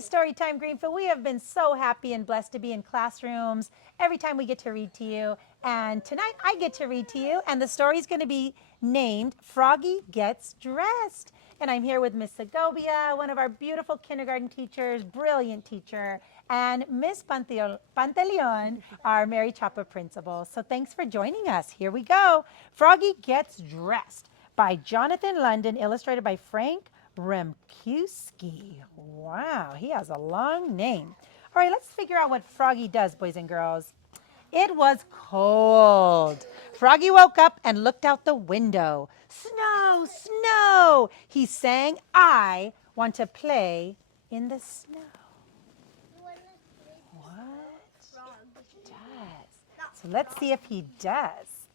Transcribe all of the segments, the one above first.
Storytime Greenfield. We have been so happy and blessed to be in classrooms every time we get to read to you. And tonight I get to read to you, and the story is going to be named Froggy Gets Dressed. And I'm here with Miss Segovia, one of our beautiful kindergarten teachers, brilliant teacher, and Miss Pantaleon, our Mary Chapa principal. So thanks for joining us. Here we go. Froggy Gets Dressed by Jonathan London, illustrated by Frank Remkewski. Wow, he has a long name. All right, let's figure out what Froggy does, boys and girls. It was cold. Froggy woke up and looked out the window. Snow, snow. He sang, I want to play in the snow. What? He does. So let's see if he does.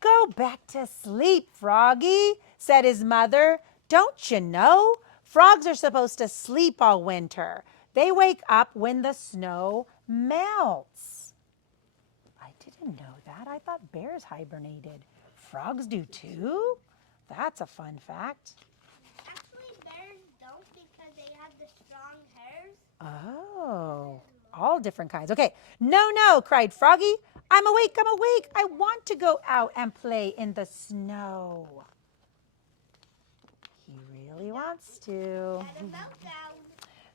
Go back to sleep, Froggy, said his mother. Don't you know? Frogs are supposed to sleep all winter. They wake up when the snow melts. I didn't know that. I thought bears hibernated. Frogs do too? That's a fun fact. Actually, bears don't because they have the strong hairs. Oh, all different kinds. Okay, no, no, cried Froggy. I'm awake, I'm awake. I want to go out and play in the snow. He really wants to.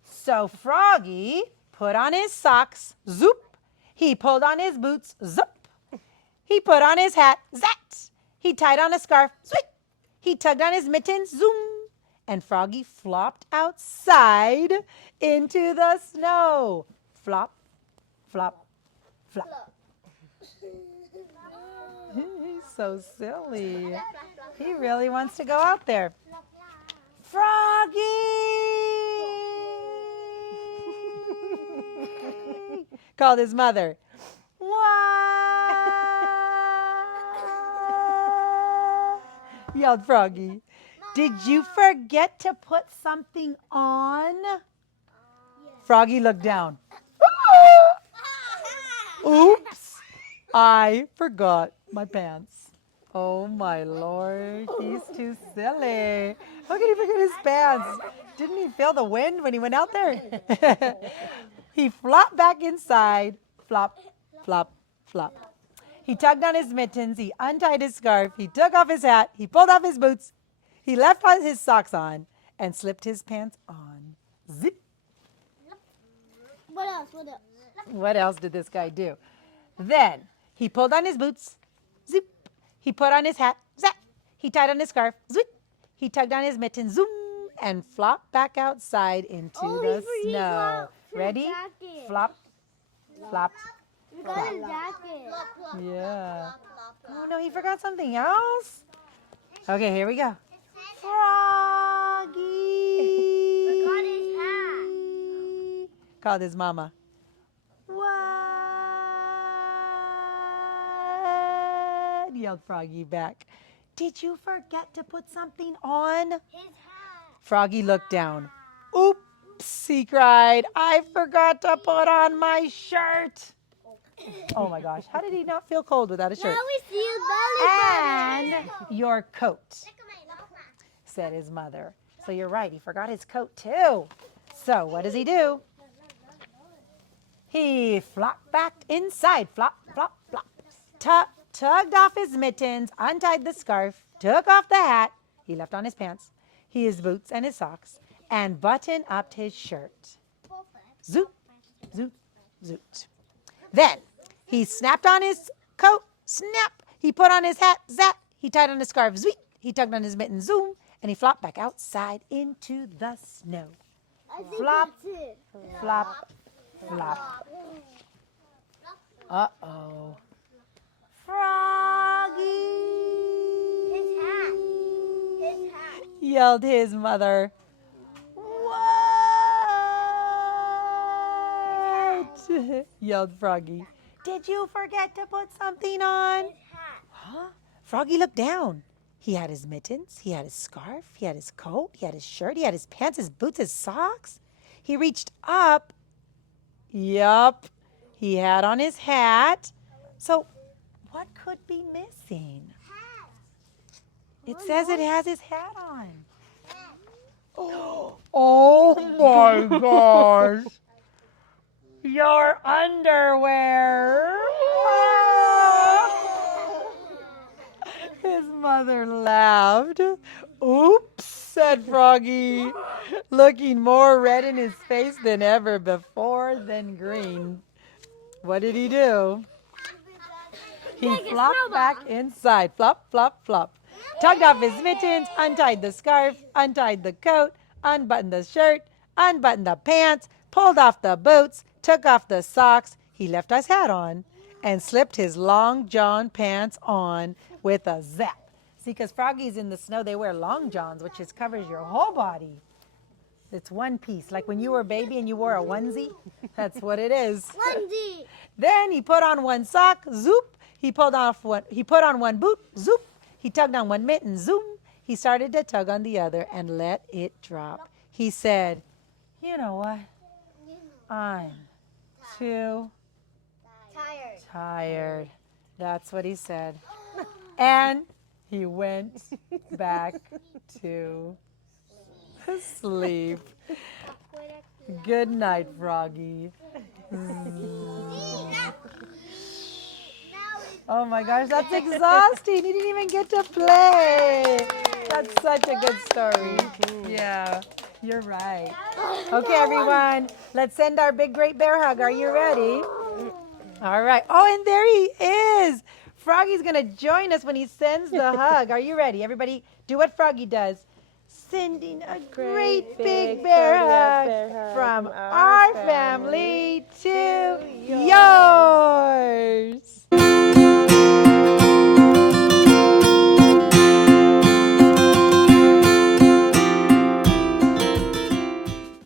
So Froggy put on his socks, zoop. He pulled on his boots, zoop. He put on his hat, zat. He tied on a scarf, sweep. He tugged on his mittens, zoom. And Froggy flopped outside into the snow. Flop, flop, flop. He's so silly. He really wants to go out there. Froggy! Called his mother. What? Yelled Froggy. Did you forget to put something on? Froggy looked down. Oops, I forgot my pants. Oh my Lord, he's too silly. How could he forget his pants? Didn't he feel the wind when he went out there? He flopped back inside. Flop, flop, flop. He tugged on his mittens. He untied his scarf. He took off his hat. He pulled off his boots. He left his socks on and slipped his pants on. Zip. What else? What else? What else did this guy do? Then he pulled on his boots. Zip. He put on his hat. Zap. He tied on his scarf. Zip. He tugged on his mittens. Zoom. And flopped back outside into the snow. Ready? Flop, flop, You got a jacket. yeah. Oh no, he forgot something else. Okay, here we go. Froggy. Forgot his hat. Called his mama. What? Yelled Froggy back. Did you forget to put something on? His hat. Froggy looked down. Oops, he cried. I forgot to put on my shirt. Oh my gosh, how did he not feel cold without a shirt? Now we see his belly And your coat, said his mother. So you're right, he forgot his coat too. So what does he do? He flopped back inside, flop, flop, flop. Tugged off his mittens, untied the scarf, took off the hat. He left on his pants, his boots and his socks, and buttoned up his shirt. Zoot, zoot, zoot. Then he snapped on his coat, snap. He put on his hat, zap. He tied on his scarf, zweet. He tugged on his mittens, zoom. And he flopped back outside into the snow. Flop, flop, flop. Uh-oh. Froggy! His hat. His hat. Yelled his mother. What? Yelled Froggy. Did you forget to put something on? His hat. Huh? Froggy looked down. He had his mittens, he had his scarf, he had his coat, he had his shirt, he had his pants, his boots, his socks. He reached up. Yup. He had on his hat. So what could be missing? Hat. It says it has his hat on. Oh, Oh my gosh. Your underwear. His mother laughed. Oops, said Froggy, looking more red in his face than ever before than green. What did he do? He flopped back inside. Flop, flop, flop. Tugged off his mittens, untied the scarf, untied the coat, unbuttoned the shirt, unbuttoned the pants, pulled off the boots, took off the socks. He left his hat on and slipped his long john pants on with a zap. See, because Froggies in the snow, they wear long johns, which just covers your whole body. It's one piece. Like when you were a baby and you wore a onesie, that's what it is. Onesie. Then he put on one sock, zoop. He put on one boot, zoop. He tugged on one mitten, zoom. He started to tug on the other and let it drop. He said, you know what? I'm too tired. That's what he said. And he went back to sleep. Good night, Froggy. Oh my gosh, that's exhausting. He didn't even get to play. That's such a good story. Yeah, you're right. Okay, everyone, let's send our big great bear hug. Are you ready? All right. Oh, and there he is. Froggy's going to join us when he sends the hug. Are you ready? Everybody, do what Froggy does. Sending a great big bear hug from our family to yours.